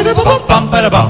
Ba-da-ba-bum, bum-ba-da-bum.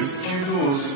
esquinos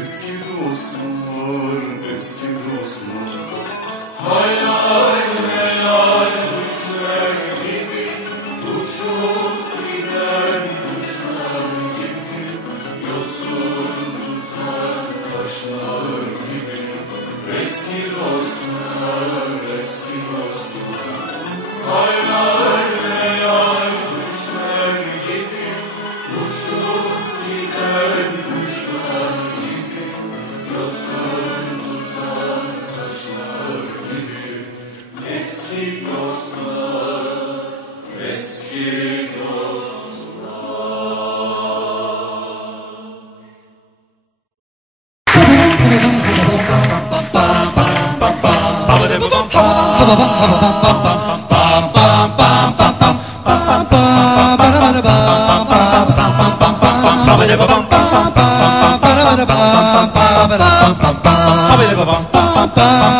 eski dostlar, eski dostlar. Hayal meyal düşler gibi, uçup giden düşler gibi, yosun tutan taşlar gibi, eski dostlar, eski dostlar. ba